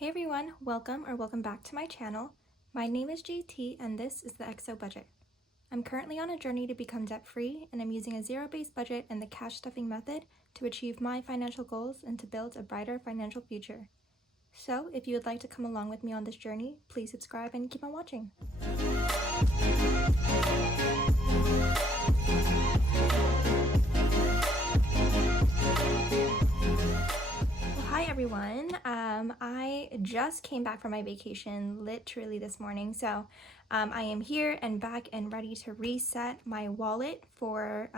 Hey everyone, welcome back to my channel. My name is JT and this is the XO Budget. I'm currently on a journey to become debt-free and I'm using a zero-based budget and the cash stuffing method to achieve my financial goals and to build a brighter financial future. So if you would like to come along with me on this journey, please subscribe and keep on watching. Hi everyone, I just came back from my vacation literally this morning, so I am here and back and ready to reset my wallet for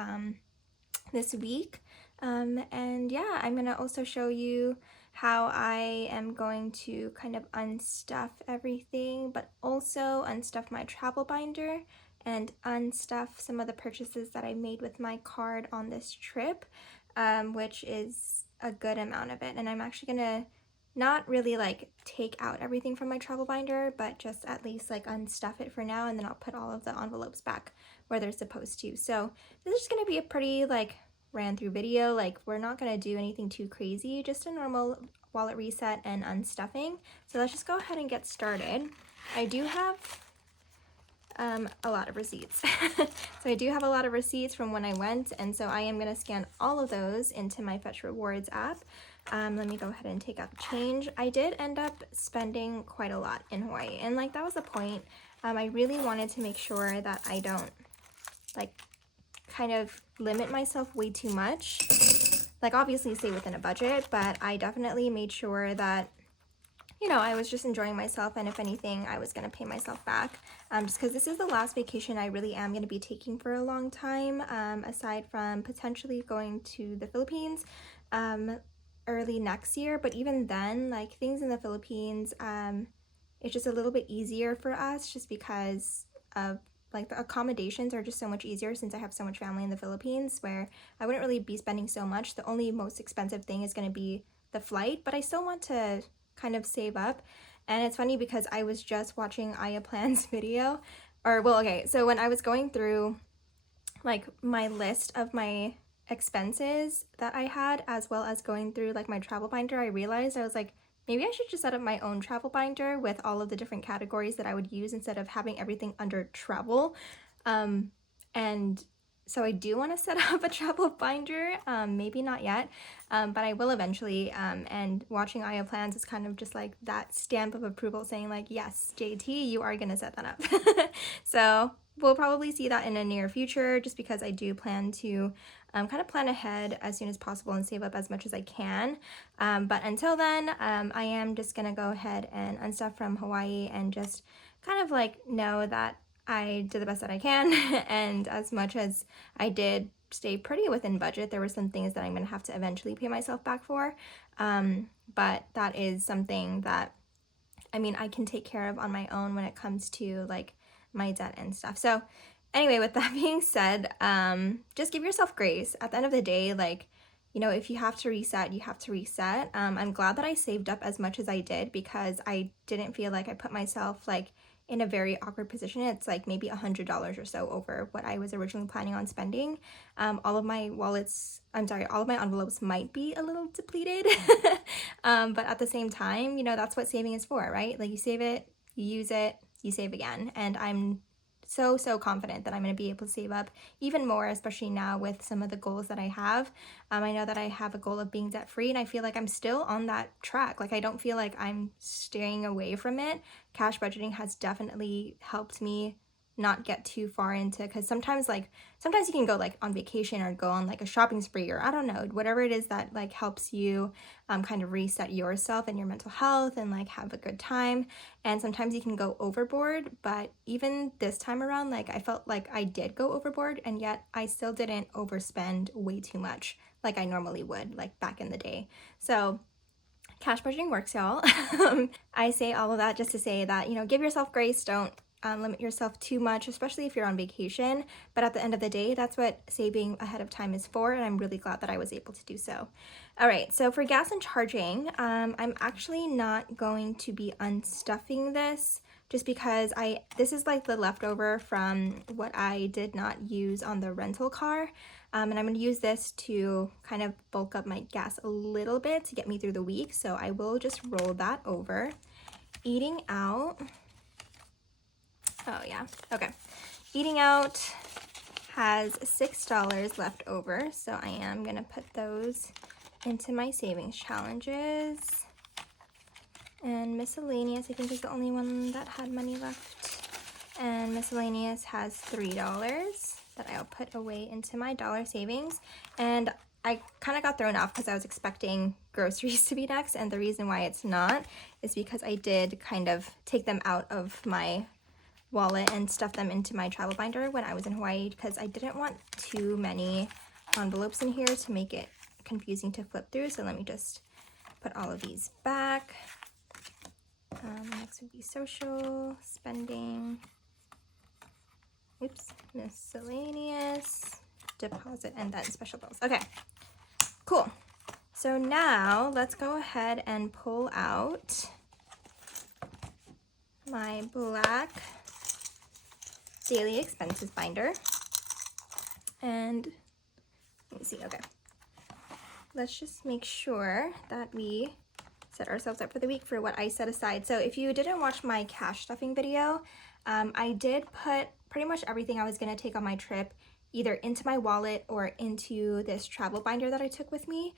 this week, and yeah, I'm gonna also show you how I am going to kind of unstuff everything, but also unstuff my travel binder and unstuff some of the purchases that I made with my card on this trip, which is a good amount of it. And I'm actually gonna not really like take out everything from my travel binder, but just at least like unstuff it for now, and then I'll put all of the envelopes back where they're supposed to. So this is gonna be a pretty like ran through video. Like we're not gonna do anything too crazy, just a normal wallet reset and unstuffing. So let's just go ahead and get started. I do have a lot of receipts. So I do have a lot of receipts from when I went, and so I am going to scan all of those into my Fetch Rewards app. Let me go ahead and take out the change. I did end up spending quite a lot in Hawaii, and like that was the point. I really wanted to make sure that I don't like kind of limit myself way too much. Like obviously stay within a budget, but I definitely made sure that I was just enjoying myself, and if anything, I was going to pay myself back, just because this is the last vacation I really am going to be taking for a long time, aside from potentially going to the Philippines early next year. But even then, like things in the Philippines, it's just a little bit easier for us just because of like the accommodations are just so much easier since I have so much family in the Philippines, where I wouldn't really be spending so much. The only most expensive thing is going to be the flight, but I still want to kind of save up. And it's funny because I was just watching Aya Plan's video, so when I was going through like my list of my expenses that I had, as well as going through like my travel binder, I realized I was like, maybe I should just set up my own travel binder with all of the different categories that I would use instead of having everything under travel. And so I do want to set up a travel binder, maybe not yet, but I will eventually, and watching Aya Plans is kind of just like that stamp of approval saying like, yes, JT, you are going to set that up. So we'll probably see that in the near future, just because I do plan to kind of plan ahead as soon as possible and save up as much as I can. But until then, I am just going to go ahead and unstuff from Hawaii and just kind of like know that I did the best that I can, and as much as I did stay pretty within budget, there were some things that I'm going to have to eventually pay myself back for, but that is something that, I mean, I can take care of on my own when it comes to like my debt and stuff. So anyway, with that being said, just give yourself grace. At the end of the day, like, if you have to reset, you have to reset. I'm glad that I saved up as much as I did, because I didn't feel like I put myself like in a very awkward position. It's like maybe $100 or so over what I was originally planning on spending. All of my envelopes might be a little depleted, but at the same time, that's what saving is for, right? Like you save it, you use it, you save again. And I'm so confident that I'm going to be able to save up even more, especially now with some of the goals that I have. I know that I have a goal of being debt free, and I feel like I'm still on that track. Like I don't feel like I'm straying away from it. Cash budgeting has definitely helped me not get too far into, because sometimes you can go like on vacation or go on like a shopping spree, or I don't know, whatever it is that like helps you kind of reset yourself and your mental health and like have a good time. And sometimes you can go overboard, but even this time around, like I felt like I did go overboard, and yet I still didn't overspend way too much like I normally would like back in the day. So cash budgeting works, y'all. I say all of that just to say that, give yourself grace. Don't limit yourself too much, especially if you're on vacation. But at the end of the day, that's what saving ahead of time is for, and I'm really glad that I was able to do so. All right, so for gas and charging, I'm actually not going to be unstuffing this, just because this is like the leftover from what I did not use on the rental car. And I'm going to use this to kind of bulk up my gas a little bit to get me through the week. So I will just roll that over. Eating out. Oh yeah, okay. Eating out has $6 left over, so I am gonna put those into my savings challenges. And miscellaneous, I think, is the only one that had money left. And miscellaneous has $3 that I'll put away into my dollar savings. And I kind of got thrown off because I was expecting groceries to be next, and the reason why it's not is because I did kind of take them out of my wallet and stuff them into my travel binder when I was in Hawaii, because I didn't want too many envelopes in here to make it confusing to flip through. So let me just put all of these back. Next would be social, spending, oops, miscellaneous, deposit, and then special bills. Okay, cool. So now let's go ahead and pull out my black daily expenses binder. And let me see, okay. Let's just make sure that we set ourselves up for the week for what I set aside. So if you didn't watch my cash stuffing video, I did put pretty much everything I was gonna take on my trip either into my wallet or into this travel binder that I took with me.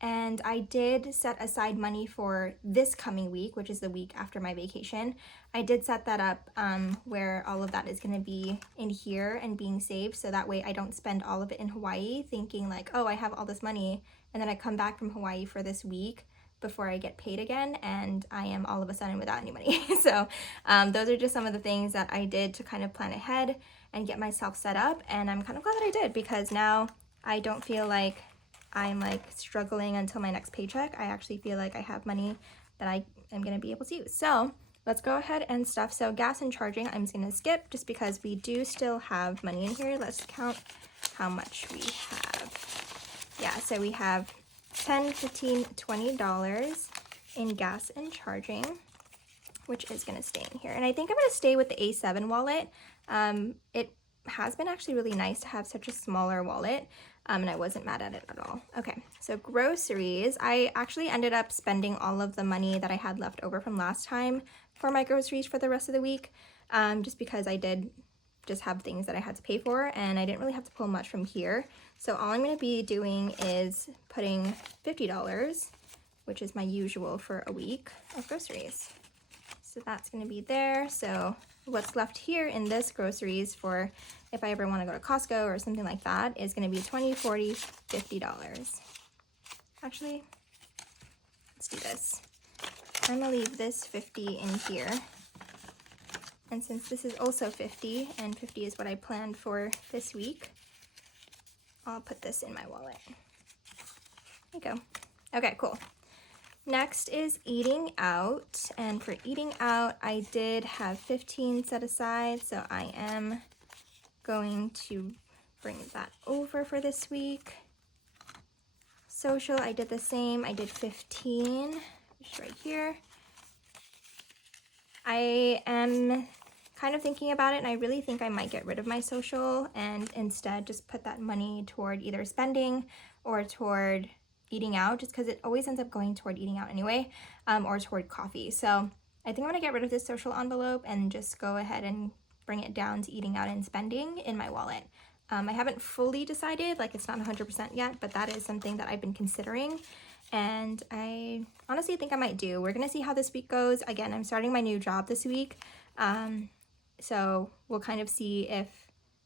And I did set aside money for this coming week, which is the week after my vacation. I did set that up where all of that is going to be in here and being saved, so that way I don't spend all of it in Hawaii thinking like, oh, I have all this money, and then I come back from Hawaii for this week before I get paid again, and I am all of a sudden without any money. So those are just some of the things that I did to kind of plan ahead and get myself set up, and I'm kind of glad that I did, because now I don't feel like I'm like struggling until my next paycheck. I actually feel like I have money that I am going to be able to use. So let's go ahead and stuff. So gas and charging, I'm just going to skip just because we do still have money in here. Let's count how much we have. Yeah, so we have $10, $15, $20 in gas and charging, which is going to stay in here. And I think I'm going to stay with the A7 wallet. It has been actually really nice to have such a smaller wallet. And I wasn't mad at it at all. Okay, so groceries. I actually ended up spending all of the money that I had left over from last time for my groceries for the rest of the week, just because I did just have things that I had to pay for, and I didn't really have to pull much from here. So all I'm going to be doing is putting $50, which is my usual for a week of groceries. So that's going to be there. So what's left here in this groceries for if I ever want to go to Costco or something like that is going to be $20, $40, $50. Actually, let's do this. I'm going to leave this 50 in here. And since this is also 50, and 50 is what I planned for this week, I'll put this in my wallet. There you go. Okay, cool. Next is eating out, and for eating out, I did have 15 set aside, so I am going to bring that over for this week. Social, I did the same. I did 15, just right here. I am kind of thinking about it, and I really think I might get rid of my social and instead just put that money toward either spending or toward eating out, just because it always ends up going toward eating out anyway, or toward coffee. So I think I'm gonna get rid of this social envelope and just go ahead and bring it down to eating out and spending in my wallet. I haven't fully decided, like it's not 100% yet, but that is something that I've been considering, and I honestly think I might do. We're gonna see how this week goes. Again, I'm starting my new job this week, so we'll kind of see if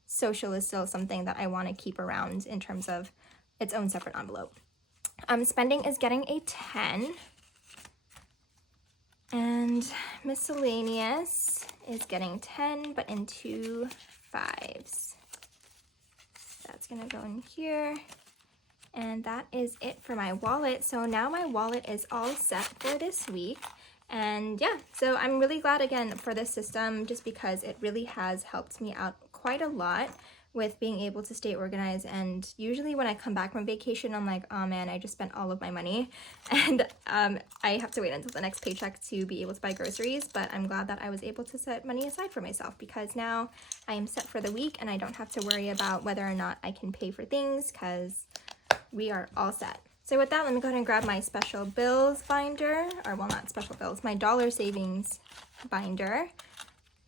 social is still something that I want to keep around in terms of its own separate envelope. Spending is getting a 10, and miscellaneous is getting 10, but in 2 5s. That's gonna go in here, and that is it for my wallet. So now my wallet is all set for this week, and yeah, so I'm really glad again for this system, just because it really has helped me out quite a lot with being able to stay organized. And usually when I come back from vacation, I'm like, oh man, I just spent all of my money, and I have to wait until the next paycheck to be able to buy groceries. But I'm glad that I was able to set money aside for myself, because now I am set for the week and I don't have to worry about whether or not I can pay for things, because we are all set. So with that, let me go ahead and grab my special bills binder, or well, not special bills, my dollar savings binder.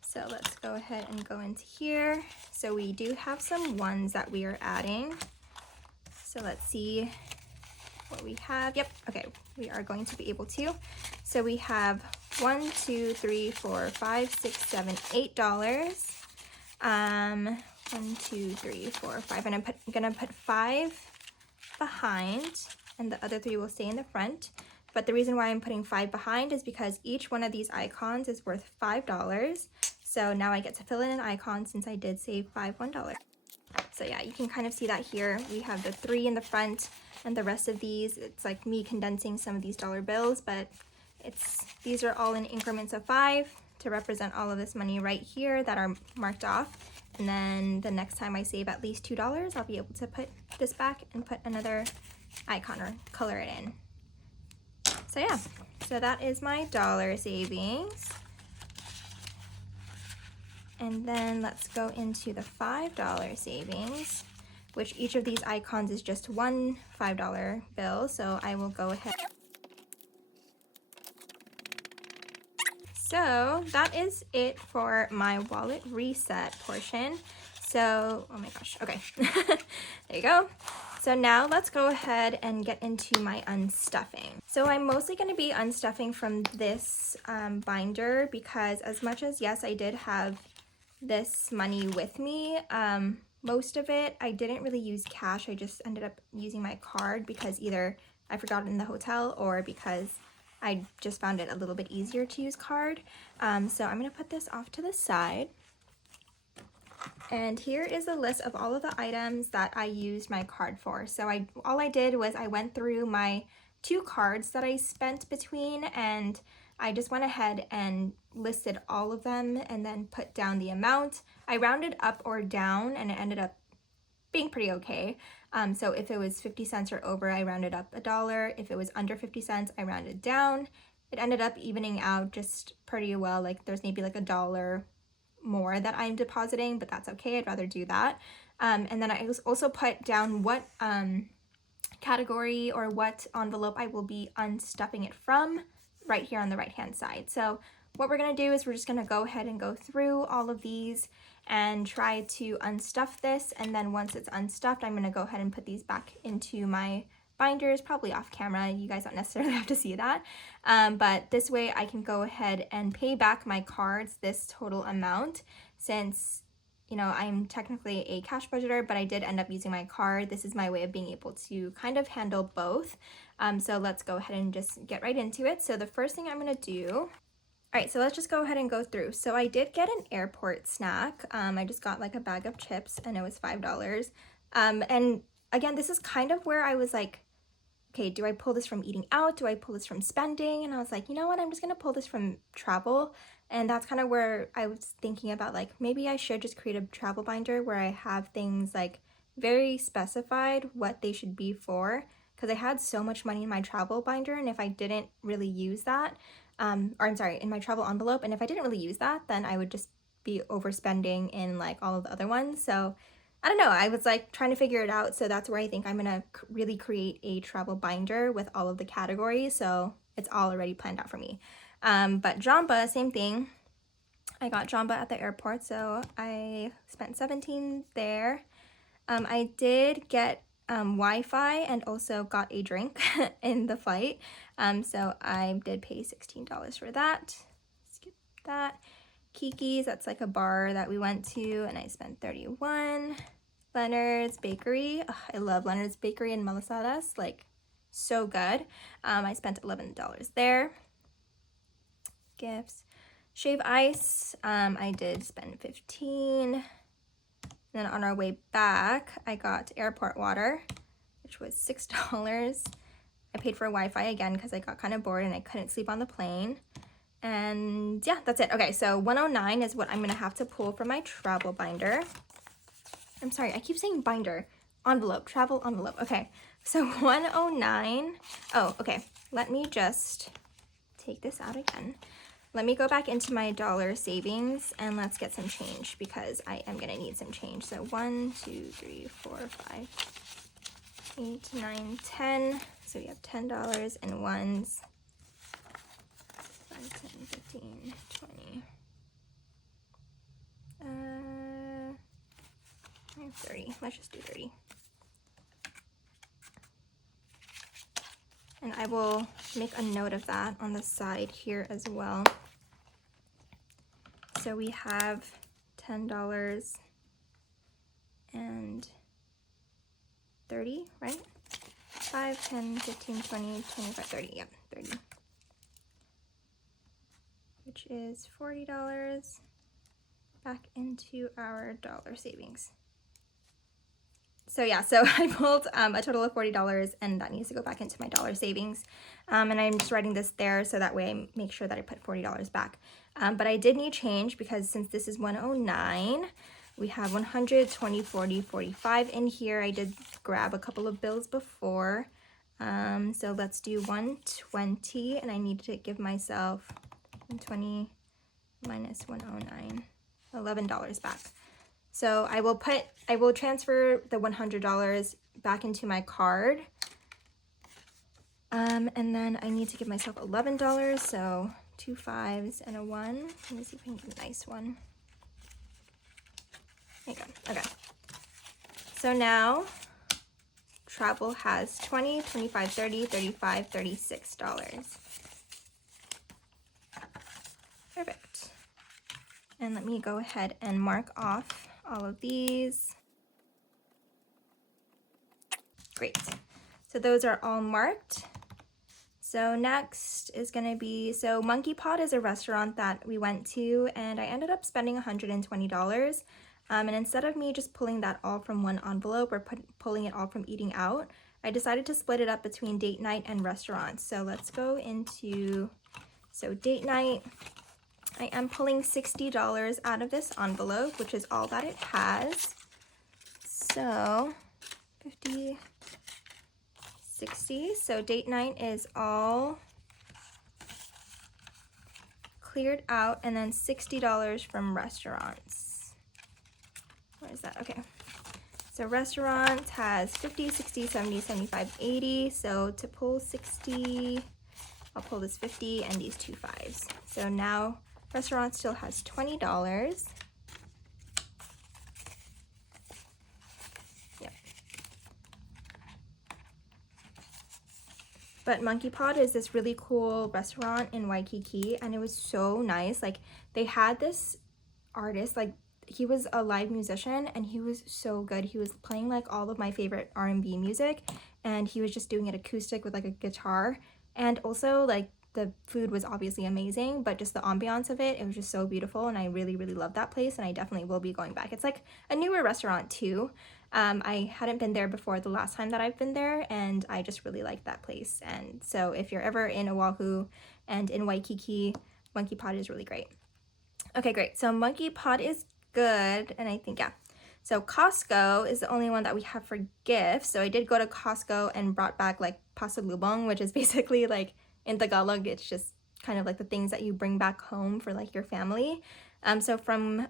So let's go ahead and go into here. So we do have some ones that we are adding. So let's see what we have. Yep, okay, we are going to be able to. So we have $1, $2, $3, $4, $5, $6, $7, $8. 1, 2, 3, 4, 5, and I'm gonna put 5 behind, and the other 3 will stay in the front. But the reason why I'm putting 5 behind is because each one of these icons is worth $5. So now I get to fill in an icon since I did save $1. So yeah, you can kind of see that here. We have the 3 in the front, and the rest of these, it's like me condensing some of these dollar bills, but these are all in increments of 5 to represent all of this money right here that are marked off. And then the next time I save at least $2, I'll be able to put this back and put another icon or color it in. So yeah, so that is my dollar savings. And then let's go into the $5 savings, which each of these icons is just one $5 bill. So I will go ahead. So that is it for my wallet reset portion. So, oh my gosh, okay, there you go. So now let's go ahead and get into my unstuffing. So I'm mostly going to be unstuffing from this binder, because as much as, yes, I did have this money with me, most of it I didn't really use cash. I just ended up using my card because either I forgot it in the hotel or because I just found it a little bit easier to use card. So I'm going to put this off to the side. And here is a list of all of the items that I used my card for. So all I did was I went through my 2 cards that I spent between, and I just went ahead and listed all of them and then put down the amount. I rounded up or down, and it ended up being pretty okay. So if it was 50 cents or over, I rounded up $1. If it was under 50 cents, I rounded down. It ended up evening out just pretty well. Like there's maybe like $1 more that I'm depositing, but that's okay. I'd rather do that. And then I also put down what category or what envelope I will be unstuffing it from right here on the right hand side. So what we're going to do is we're just going to go ahead and go through all of these and try to unstuff this, and then once it's unstuffed, I'm going to go ahead and put these back into my binders, probably off camera. You guys don't necessarily have to see that, but this way I can go ahead and pay back my cards this total amount, since you know I'm technically a cash budgeter, but I did end up using my card. This is my way of being able to kind of handle both. So let's go ahead and just get right into it. So the first thing I'm going to do, all right, so let's just go ahead and go through. So I did get an airport snack. I just got like a bag of chips, and it was $5. And again, this is kind of where I was like, okay, do I pull this from eating out? Do I pull this from spending? And I was like, you know what? I'm just going to pull this from travel. And that's kind of where I was thinking about, like, maybe I should just create a travel binder where I have things like very specified what they should be for, because I had so much money in my travel binder, and if I didn't really use that, in my travel envelope, and if I didn't really use that, then I would just be overspending in like all of the other ones. So I don't know, I was like trying to figure it out. So that's where I think I'm gonna really create a travel binder with all of the categories, so it's all already planned out for me. But Jamba, same thing. I got Jamba at the airport, so I spent $17 there. I did get Wi-Fi and also got a drink in the flight. So I did pay $16 for that. Skip that. Kiki's, that's like a bar that we went to, and I spent $31. Leonard's Bakery. Ugh, I love Leonard's Bakery in Malasadas, like so good. I spent $11 there. Gifts. Shave Ice, I did spend $15. Then on our way back, I got airport water, which was $6. I paid for Wi-Fi again because I got kind of bored and I couldn't sleep on the plane. And yeah, that's it. Okay, so $109 is what I'm gonna have to pull from my travel binder. I'm sorry, I keep saying binder. Envelope, travel envelope. Okay, so 109. Oh, okay. Let me just take this out again. Let me go back into my dollar savings and let's get some change because I am gonna need some change. So 1, 2, 3, 4, 5, 8, 9, 10. So we have $10 in ones. 5, 10, 15, 20. 30. Let's just do 30. And I will make a note of that on the side here as well. So we have $10 and 30, right? 5, 10, 15, 20, 25, 30. Yep, 30. Which is $40 back into our dollar savings. So yeah, so I pulled a total of $40 and that needs to go back into my dollar savings. And I'm just writing this there so that way I make sure that I put $40 back. But I did need change because since this is 109, we have 100, 20, 40, 45 in here. I did grab a couple of bills before. So let's do 120 and I need to give myself 120 minus 109, $11 back. So I will transfer the $100 back into my card. And then I need to give myself $11, so 2 5s and a 1. Let me see if I can get a nice one. There you go, okay. So now travel has 20, 25, 30, 35, $36. Perfect. And let me go ahead and mark off all of these. Great. So those are all marked. So next is going to be, so Monkey Pod is a restaurant that we went to and I ended up spending $120. And instead of me just pulling that all from one envelope or pulling it all from eating out, I decided to split it up between date night and restaurants. So let's go into, so date night. I am pulling $60 out of this envelope, which is all that it has. So 50, 60. So date night is all cleared out, and then $60 from restaurants. Where is that? Okay. So restaurants has 50, 60, 70, 75, 80. So to pull 60, I'll pull this 50 and these 2 5s. So now restaurant still has $20. Yep. But Monkey Pod is this really cool restaurant in Waikiki and it was so nice. Like they had this artist, like he was a live musician and he was so good. He was playing like all of my favorite R&B music and he was just doing it acoustic with like a guitar. And also like the food was obviously amazing, but just the ambiance of it, it was just so beautiful and I really, really love that place and I definitely will be going back. It's like a newer restaurant too. I hadn't been there before the last time that I've been there and I just really like that place. And so if you're ever in Oahu and in Waikiki, Monkey Pod is really great. Okay, great. So Monkey Pod is good and I think, yeah. So Costco is the only one that we have for gifts. So I did go to Costco and brought back like pasalubong, which is basically like in Tagalog, it's just kind of like the things that you bring back home for like your family. So from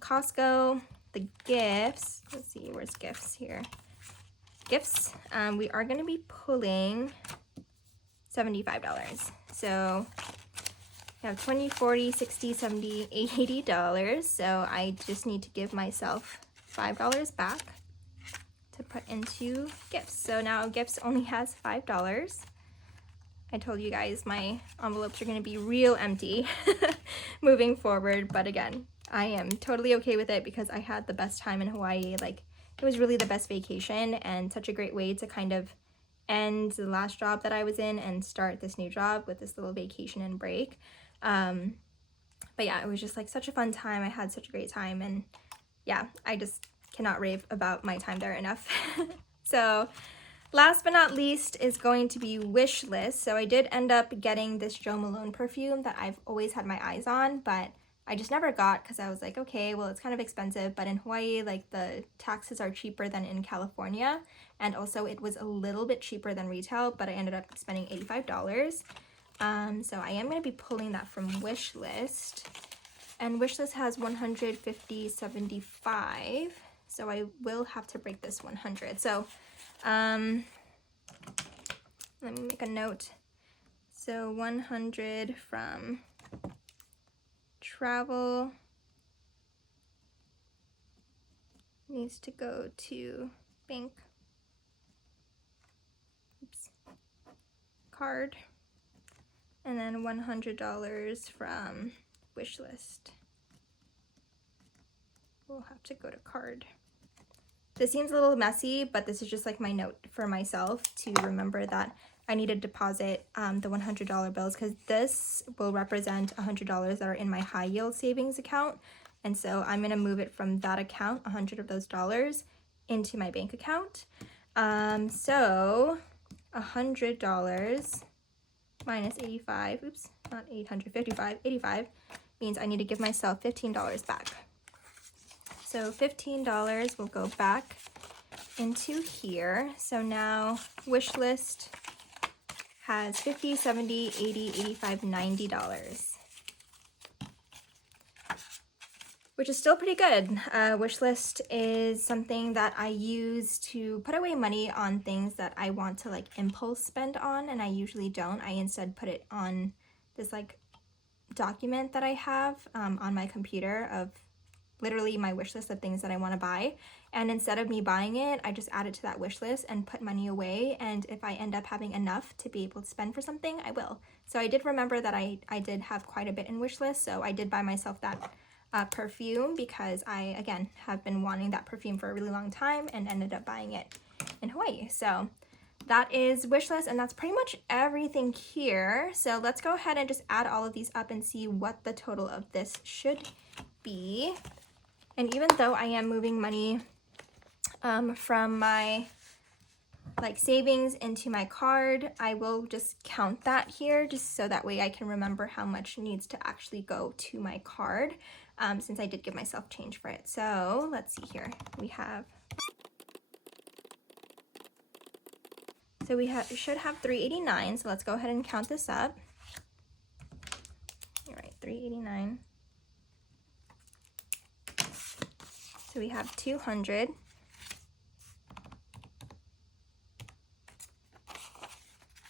Costco, the gifts, let's see, where's gifts here? Gifts, we are going to be pulling $75. So we have 20, 40, 60, 70, $80. So I just need to give myself $5 back to put into gifts. So now gifts only has $5. I told you guys my envelopes are going to be real empty moving forward, but again, I am totally okay with it because I had the best time in Hawaii. Like it was really the best vacation and such a great way to kind of end the last job that I was in and start this new job with this little vacation and break. But yeah, it was just like such a fun time. I had such a great time and yeah, I just cannot rave about my time there enough. So last but not least is going to be wish list. So I did end up getting this Jo Malone perfume that I've always had my eyes on, but I just never got because I was like, okay, well, it's kind of expensive, but in Hawaii, like the taxes are cheaper than in California. And also it was a little bit cheaper than retail, but I ended up spending $85. So I am going to be pulling that from Wishlist. And Wishlist has 150.75. So I will have to break this 100. So let me make a note. So 100 from travel needs to go to bank. Oops. Card. And then $100 from Wishlist will have to go to card. This seems a little messy, but this is just like my note for myself to remember that I need to deposit the $100 bills, because this will represent $100 that are in my high yield savings account. And so I'm going to move it from that account, 100 of those dollars, into my bank account. So $100 minus 85, oops, not 855, 85 means I need to give myself $15 back. So $15 will go back into here. So now Wishlist has $50, $70, $80, $85, $90, which is still pretty good. Wishlist is something that I use to put away money on things that I want to like impulse spend on, and I usually don't. I instead put it on this like document that I have on my computer of literally my wish list of things that I want to buy. And instead of me buying it, I just add it to that wish list and put money away. And if I end up having enough to be able to spend for something, I will. So I did remember that I did have quite a bit in wish list. So I did buy myself that perfume because I, again, have been wanting that perfume for a really long time and ended up buying it in Hawaii. So that is wish list, and that's pretty much everything here. So let's go ahead and just add all of these up and see what the total of this should be. And even though I am moving money from my like savings into my card, I will just count that here just so that way I can remember how much needs to actually go to my card, since I did give myself change for it. So let's see here. We should have $389. So let's go ahead and count this up. All right, $389. So we have 200,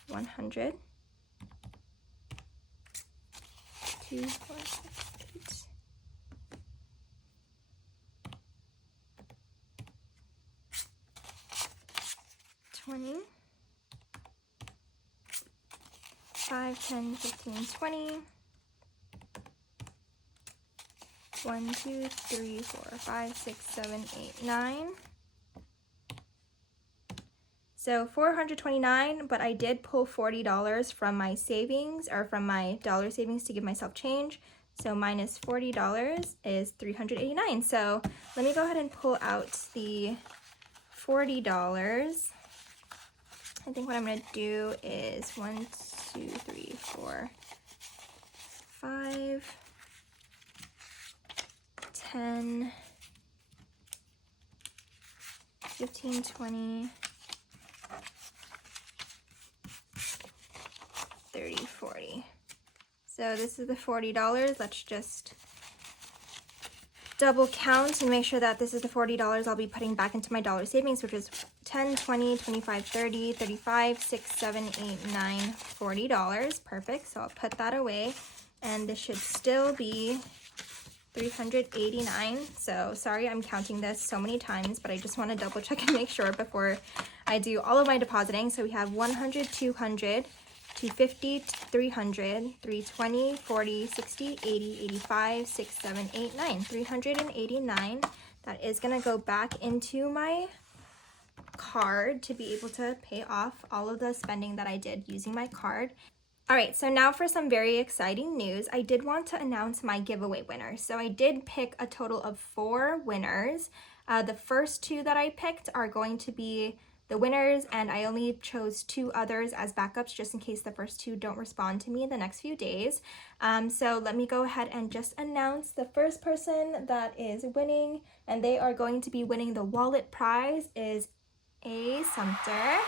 100, 2, 4, 6, 8, 20, 5, 10, 15, 20. 1, 2, 3, 4, 5, 6, 7, 8, 9. So 429, but I did pull $40 from my savings, or from my dollar savings, to give myself change. So minus $40 is $389. So let me go ahead and pull out the $40. I think what I'm going to do is 1, 2, 3, 4, 5, 10, 15, 20, 30, 40. So this is the $40. Let's just double count and make sure that this is the $40 I'll be putting back into my dollar savings, which is 10, 20, 25, 30, 35, 6, 7, 8, 9, $40. Perfect. So I'll put that away, and this should still be $389. So sorry I'm counting this so many times, but I just want to double check and make sure before I do all of my depositing. So we have 100, 200, 250, 300, 320, 40, 60, 80, 85, 6, 7, 8, 9, 389. That is going to go back into my card to be able to pay off all of the spending that I did using my card. All right, so now for some very exciting news. I did want to announce my giveaway winners. So I did pick a total of 4 winners. The first 2 that I picked are going to be the winners, and I only chose 2 others as backups just in case the first 2 don't respond to me in the next few days. So let me go ahead and just announce the first person that is winning, and they are going to be winning the wallet prize is A. Sumter.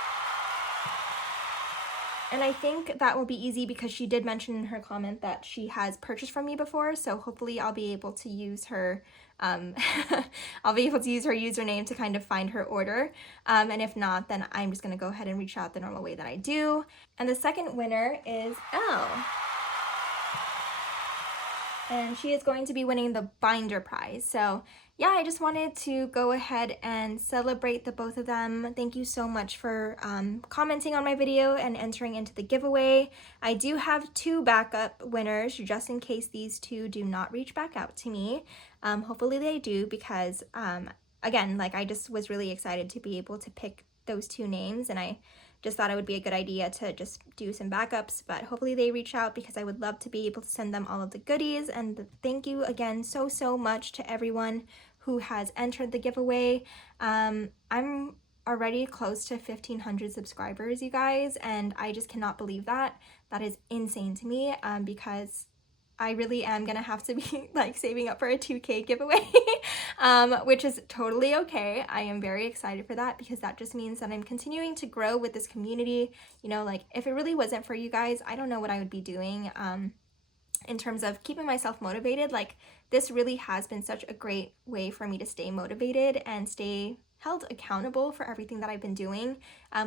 And I think that will be easy because she did mention in her comment that she has purchased from me before, so hopefully I'll be able to use her I'll be able to use her username to kind of find her order. And if not, then I'm just gonna go ahead and reach out the normal way that I do. And the second winner is Elle. And she is going to be winning the binder prize. So yeah, I just wanted to go ahead and celebrate the both of them. Thank you so much for commenting on my video and entering into the giveaway. I do have 2 backup winners just in case these 2 do not reach back out to me. Hopefully they do, because again, like, I just was really excited to be able to pick those 2 names, and I just thought it would be a good idea to just do some backups, but hopefully they reach out because I would love to be able to send them all of the goodies. And thank you again so much to everyone who has entered the giveaway. I'm already close to 1,500 subscribers, you guys, and I just cannot believe that. That is insane to me, because I really am gonna have to be like saving up for a 2K giveaway, which is totally okay. I am very excited for that because that just means that I'm continuing to grow with this community. You know, like, if it really wasn't for you guys, I don't know what I would be doing in terms of keeping myself motivated. Like, this really has been such a great way for me to stay motivated and stay held accountable for everything that I've been doing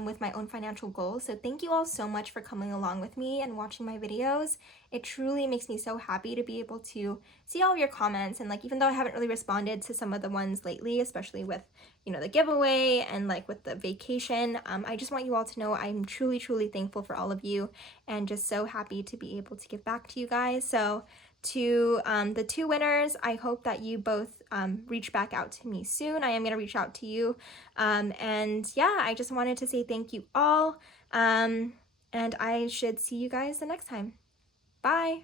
with my own financial goals. So thank you all so much for coming along with me and watching my videos. It truly makes me so happy to be able to see all of your comments. And like, even though I haven't really responded to some of the ones lately, especially with, you know, the giveaway and like with the vacation, I just want you all to know I'm truly thankful for all of you and just so happy to be able to give back to you guys. So to the 2 winners, I hope that you both reach back out to me soon. I am going to reach out to you. And yeah, I just wanted to say thank you all. And I should see you guys the next time. Bye.